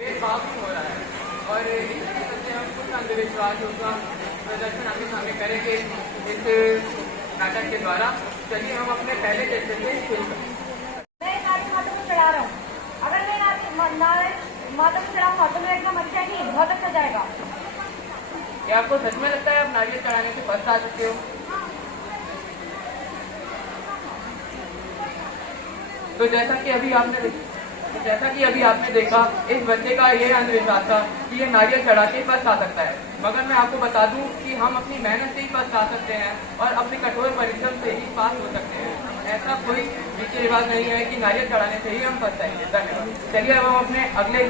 भेदभाव नहीं हो रहा है और इसी वजह से हम कुछ अंधविश्वासों का प्रदर्शन आपके सामने करेंगे इस नाटक के द्वारा। चलिए हम अपने पहले जैसे से शुरू करें। मैं नाटक माता को चढ़ा रहा हूँ। अगर मैं माता को चढ़ाऊंगा तो मेरा एग्जाम अच्छा नहीं, बहुत अच्छा जाएगा। क्या आपको सच में लगता है आप नारियल चढ़ाने से फर्स्ट आ सकते हो? तो जैसा कि अभी आपने देखा इस बच्चे का ये अंधविश्वास था कि ये नारियल चढ़ा के फर्स्ट आ सकता है, मगर मैं आपको बता दूं कि हम अपनी मेहनत से ही फर्स्ट आ सकते हैं और अपने कठोर परिश्रम से ही पास हो सकते हैं। ऐसा कोई रीति रिवाज नहीं है कि नारियल चढ़ाने से ही हम फर्स्ट आएंगे। धन्यवाद। चलिए अब हम अपने अगले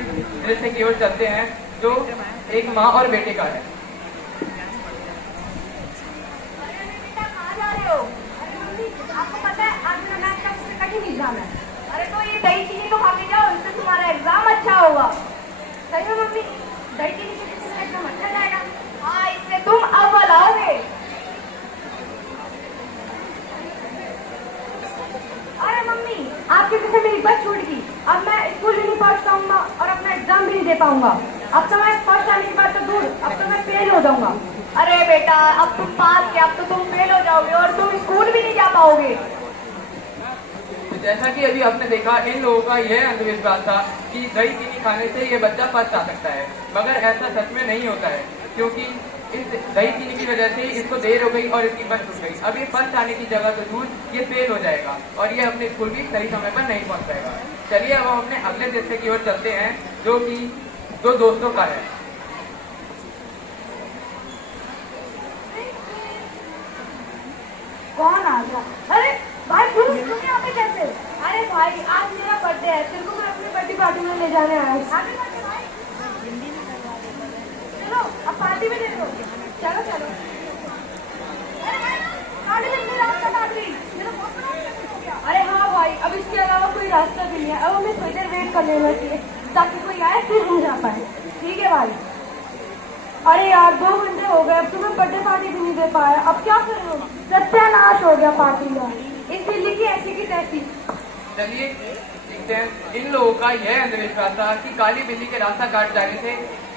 दृश्य की ओर चलते हैं जो एक माँ और बेटे का है। आपको पता है आज मेरा मैथ का सबसे कठिन एग्जाम है। अरे तो ये दही चीनी तो खा के जाओ, इससे तुम्हारा एग्जाम अच्छा होगा। सही है मम्मी, दही चीनी से तुम्हारा एग्जाम अच्छा जाएगा। हाँ, इससे तुम अव्वल आओगे। अरे मम्मी, आपकी वजह से मेरी बस छूट गई। अब मैं स्कूल भी नहीं पहुंच पाऊंगा और अपना एग्जाम भी नहीं दे पाऊंगा। अब तो मैं फर्स्ट आने की बात तो दूर, अब तो मैं फेल हो जाऊंगा। अरे बेटा, अब तुम पास किया, अब तो तुम फेल हो जाओगे और तुम स्कूल भी नहीं जा पाओगे। जैसा कि अभी आपने देखा इन लोगों का यह अंधविश्वास था कि दही चीनी खाने से ये बच्चा फर्स्ट आ सकता है, मगर ऐसा सच में नहीं होता है क्योंकि इस दही चीनी की वजह से इसको देर हो गई और इसकी बस छूट गई। अब ये फर्स्ट आने की जगह तो दूर ये फेल हो जाएगा और ये अपने स्कूल भी सही समय पर नहीं पहुंच पाएगा। चलिए अब हम अपने अगले दृश्य की ओर चलते हैं जो कि दो दोस्तों का है। कौन आ गया? अरे भाई तुम यहाँ पे कैसे? अरे भाई आज मेरा बर्थडे है, तेरे को मैं अपनी बर्थडे पार्टी में ले जाने आया हूँ। चलो अब पार्टी में देखो। चलो चलो। अरे भाई रास्ता काट रही। अरे हाँ भाई, अब इसके अलावा कोई रास्ता भी नहीं है। अब हमें थोड़ी देर वेट कर लेना चाहिए ताकि कोई आए फिर हम जा पाए। ठीक है भाई। अरे यार 2 घंटे हो गए, अब तुम्हें बर्थडे पार्टी भी नहीं दे पाया। अब क्या करूँ? सत्यानाश हो गया पार्टी का। इस दिल्ली की ऐसी की तैसी। चलिए इन लोगों का यह अंधविश्वास था कि काली बिल्ली के रास्ता काट जाने से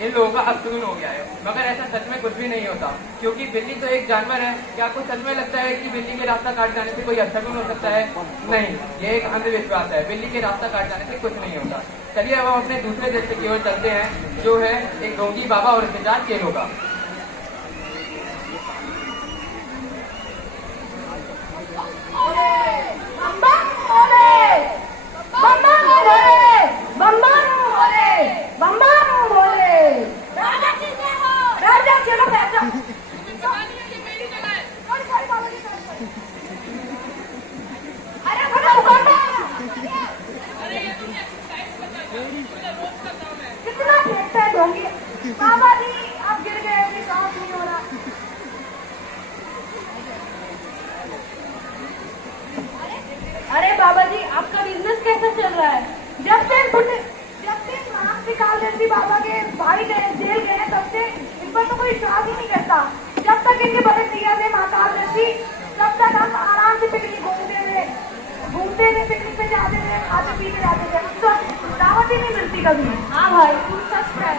इन लोगों का अपशगुन हो गया है, मगर ऐसा सच में कुछ भी नहीं होता क्योंकि बिल्ली तो एक जानवर है। क्या आपको सच में लगता है कि बिल्ली के रास्ता काट जाने से कोई अपशगुन हो सकता है? नहीं, ये एक अंधविश्वास है। बिल्ली के रास्ता काट जाने से कुछ नहीं होता। चलिए अब हम अपने दूसरे दृश्य की ओर चलते हैं जो है एक ढोंगी बाबा और उसके 4 चेलों का। कितना फेंकता है ढोंगी? बाबा जी आप गिर गए, अभी सांस नहीं हो रहा। अरे बाबा जी आपका बिजनेस कैसा चल रहा है? जब से महाकाल बाबा के भाई जेल गए हैं तब से इन पर तो कोई विश्वास ही नहीं करता। जब तक इनके बड़े भैया थे महाकाल तब तक हम आराम से पिकनिक घूमते थे, पिकनिक पे जाते थे, खाते पीते जाते थे। तो दावत ही नहीं मिलती कभी। हाँ भाई तुम सच कह।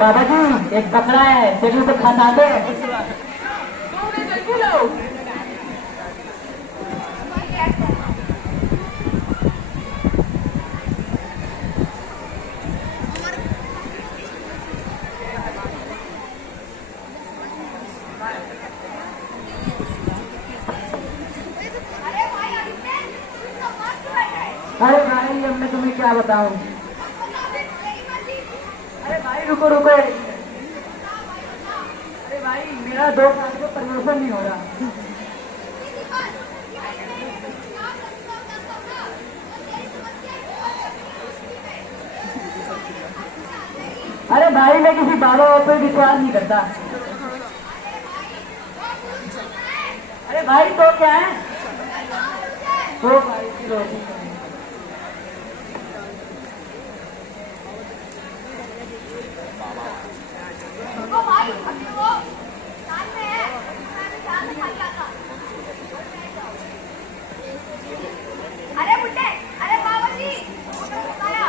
बाबा जी एक पकड़ा है, चलिए तो खाता दो। अरे भाई अब मैं तुम्हें क्या बताऊं। अरे भाई रुको। अरे भाई मेरा 2 साल से प्रमोशन नहीं हो रहा। अरे भाई मैं किसी बाबा पर विश्वास नहीं करता। अरे भाई तो क्या है? तो भाई अरे बुड्ढे, अरे बाबा जी बताया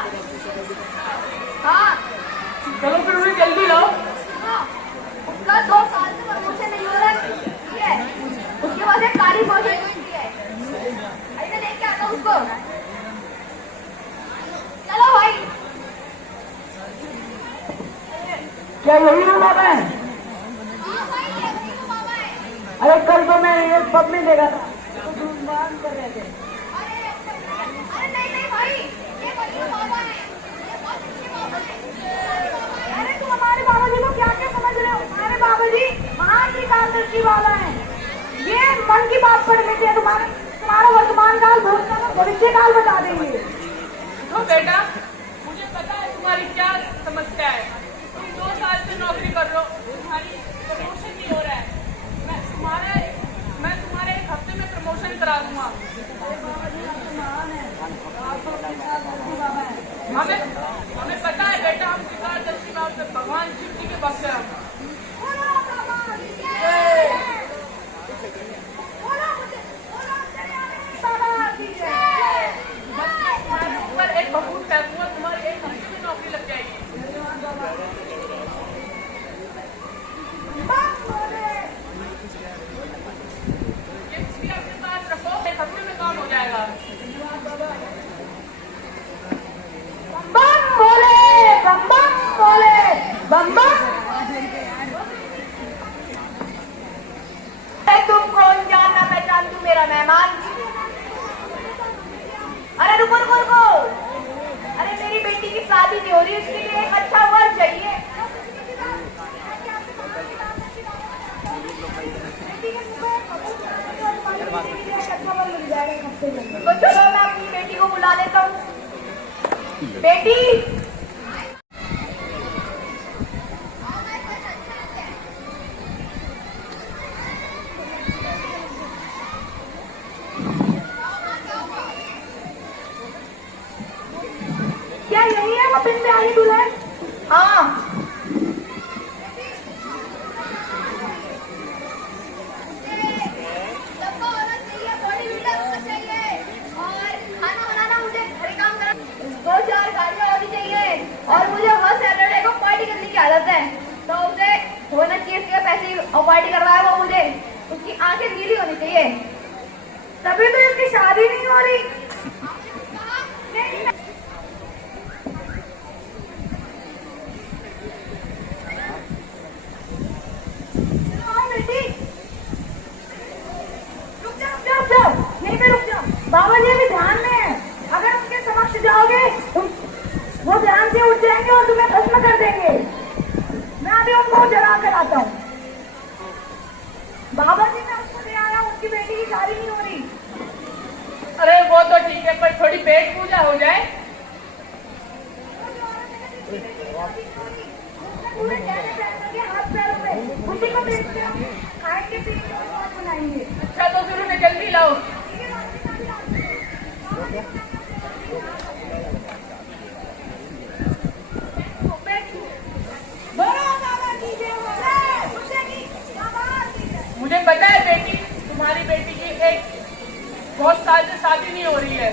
क्या यही रूम बाबा है? अरे कल तो मैं एक पब में देखा था, तो धूमधाम कर रहे थे। अरे नहीं भाई, ये वही बाबा है, ये बहुत अच्छे बाबा है। अरे तुम हमारे बाबा जी को क्या क्या समझ रहे हो? हमारे बाबा जी महान विकासदर्शी वाला है। ये मन की बात पढ़ने से तुम्हारा वर्तमान काल भविष्य काल बता देंगे। तो बेटा, मुझे पता है तुम्हारी क्या समस्या है। तुम 2 साल से नौकरी कर रहे हो, तुम्हारी प्रमोशन नहीं हो रहा है। मैं तुम्हारे 1 हफ्ते में प्रमोशन करा दूंगा। हमें पता है बेटा, हम विकासदर्शी बाबा भगवान शिव जी के भक्त हैं। पर एक बबूत फेंकूंगा, तुम्हारी 1 हफ्ते में नौकरी लग जाएगी। ये भी अपने पास रखो, 1 हफ्ते में काम हो जाएगा। बम बोले, बम बम बोले, बम बम। तुम कौन? जान ना पहचान, तू मेरा मेहमान। अरे रुको रुको रुको, अरे मेरी बेटी की शादी नहीं हो रही, उसके लिए एक अच्छा वर चाहिए। तो चलो मैं अपनी बेटी को बुला लेता हूँ। बेटी, क्या यही है वो पिन में आई दुल्हन? हाँ। सबको होना चाहिए, बॉडी बिल्डर होना चाहिए, और खाना बनाना मुझे हर काम करना, 2-4 गाड़ियाँ होनी चाहिए, और मुझे हर सैटरडे को पार्टी करने की आदत है। तो उसे होना चाहिए इसके पैसे और पार्टी करवाए वो मुझे, उसकी आंखें नीली होनी चाहिए। तभी तो इसकी शादी नहीं हो रही। यहीं पे रुक जाओ, बाबा जी अभी ध्यान में है। अगर उनके समक्ष जाओगे वो ध्यान से उठ जाएंगे और तुम्हें भस्म कर देंगे। मैं अभी उनको जला कर आता हूँ। बाबा जी मैं उसको ले आया हूँ, उसकी बेटी की शादी नहीं हो रही। अरे वो तो ठीक है, पर थोड़ी पेट पूजा हो जाए। पूरे गहने पहन करके हाथ पैरों में उसी को देखते हैं, खाएंगे पीएंगे और मौज मनाएंगे। अच्छा तो फिर उन्हें जल्दी लाओ। मुझे पता है बेटी, तुम्हारी बेटी की बहुत साल से शादी नहीं हो रही है,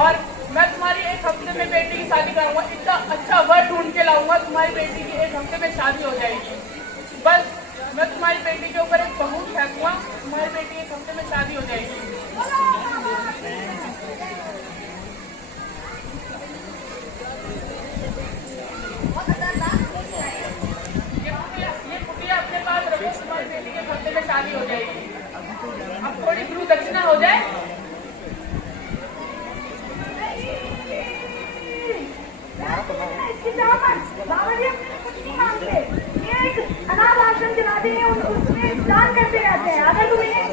और मैं तुम्हारी 1 हफ्ते में बेटी की शादी कराऊंगा। इतना अच्छा वर ढूंढ के लाऊंगा, तुम्हारी बेटी की 1 हफ्ते में शादी हो जाएगी। बस मैं तुम्हारी बेटी के ऊपर एक बबूत फेंकूंगा, तुम्हारी बेटी 1 हफ्ते में शादी हो जाएगी। ये कुटिया अपने पास रखो, तुम्हारी बेटी के 1 हफ्ते में शादी हो जाएगी। अब थोड़ी गुरु दक्षिणा हो जाए। बाबा जी कुछ नहीं मांगते, ये एक अनाथ आश्रम चलाते हैं, उसमें दान करते रहते हैं। अगर तुम इन्हें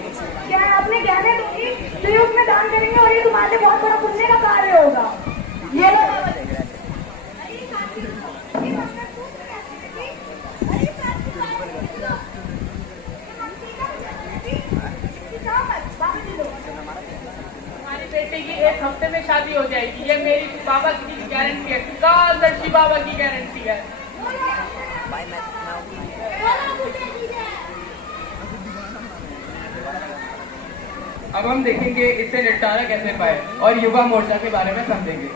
अपने गहने दोगी तो ये उसमें दान करेंगे और ये तुम्हारे लिए बहुत बड़ा पुण्य का कार्य होगा। ये लो बाबा जी। तुम्हारी बेटी की 1 हफ्ते में शादी हो जाएगी, ये मेरी बाबा की गारंटी है, विकासदर्शी बाबा की गारंटी है। अब हम देखेंगे इससे निपटारा कैसे पाए और युवा मोर्चा के बारे में समझेंगे।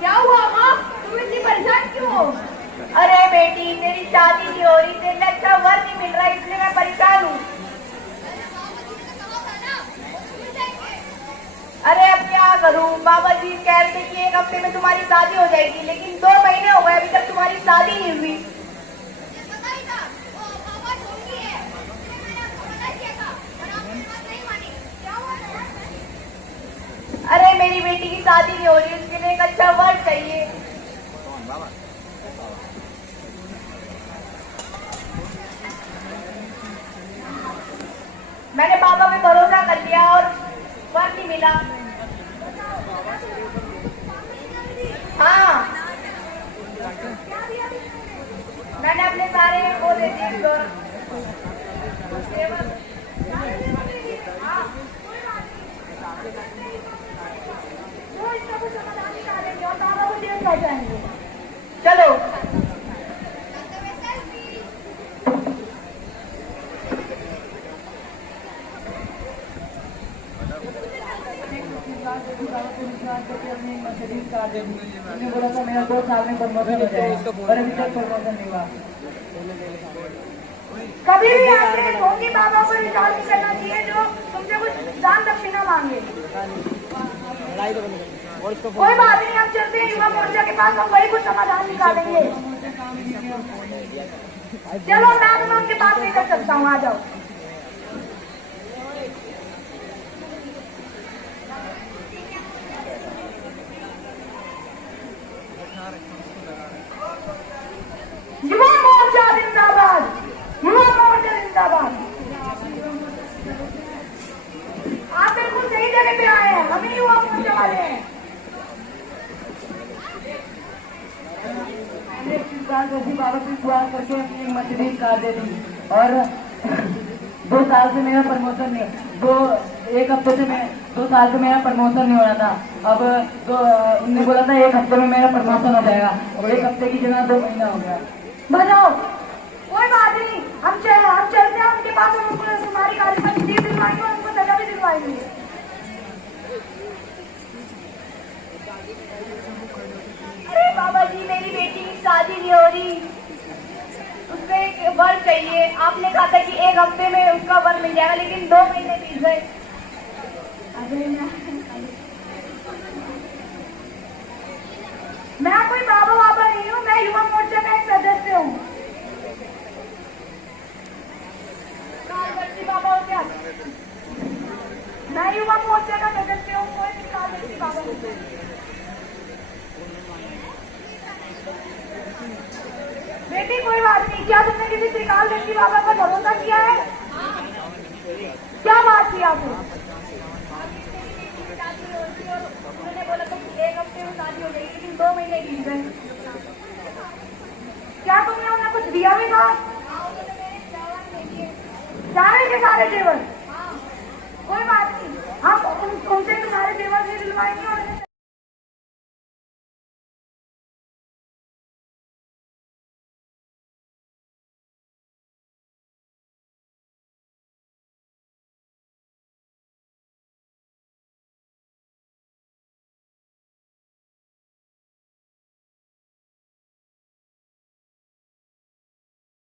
क्या हुआ? बेटी, तेरी शादी नहीं हो रही, तेरे लिए अच्छा वर नहीं मिल रहा, इसलिए मैं परेशान हूँ। अरे अब क्या करूँ, बाबा जी कह रहे थे कि 1 हफ्ते में तुम्हारी शादी हो जाएगी, लेकिन 2 महीने हो गए अभी तक तुम्हारी शादी नहीं हुई। अरे मेरी बेटी की शादी नहीं हो रही, उसके लिए एक अच्छा वर चाहिए। मैंने बाबा पे भरोसा कर लिया और वर नहीं मिला। हाँ, मैंने अपने सारे वो दे दिए। वो इसका कुछ समाधान निकालेंगे और बाबा को जेल ले जाएंगे। चलो। उन्होंने बोला था मेरा 2 साल में प्रमोशन हो जाएगा, और अभी तक प्रमोशन नहीं हुआ। कभी भी आपने ढोंगी बाबा को विश्वास नहीं करना चाहिए जो तुमसे कुछ दान दक्षिणा मांगे। कोई बात नहीं, हम चलते हैं युवा मोर्चा के पास, हम वही कुछ समाधान निकालेंगे। चलो मैं उनके पास नहीं कर सकता हूँ, आ जाओ। युवा मोर्चा जिंदाबाद, युवा मोर्चा जिंदाबाद। आप बिल्कुल सही जगह पे आए हैं, हम ही युवा मोर्चा वाले हैं। मैंने जैसी बाबा की दुआ करके अपनी मर्सिडीज कार दे दी, और 2 साल से मेरा प्रमोशन नहीं, 1 हफ्ते से मैं 2 साल से मेरा प्रमोशन नहीं हो रहा था। अब तो उन्होंने बोला था 1 हफ्ते में मेरा प्रमोशन हो जाएगा, और 1 हफ्ते की जगह 2 महीना हो गया। बताओ, कोई बात नहीं, हम चलते हैं उनके पास, हम उनको तुम्हारी गाड़ी पर सीट दिलवाएंगे और उनको सजा भी दिलवाएंगे। अरे बाबा जी, मेरी बेटी की शादी नहीं हो रही, उसमें एक वर चाहिए। आपने कहा था कि 1 हफ्ते में उसका वर मिल जाएगा, लेकिन 2 महीने बीत गए। मैं कोई बाबा बाबा नहीं हूँ, मैं युवा मोर्चा का एक सदस्य हूँ। बाबा हो क्या? मैं युवा मोर्चा का सदस्य हूँ, कोई भी कालवर्ती बाबा हो। बेटी कोई बात नहीं, क्या तुमने किसी त्रिकाल व्यक्ति बाबा पर भरोसा किया है? क्या बात थी आपको? उन्होंने बोला था कि 1 हफ्ते में शादी हो जाएगी, लेकिन 2 महीने बीत गए। क्या तुमने उन्हें कुछ दिया भी था? सारे के सारे जेवर। कोई बात नहीं, हम उनसे तुम्हारे जेवर से दिलवाएंगे और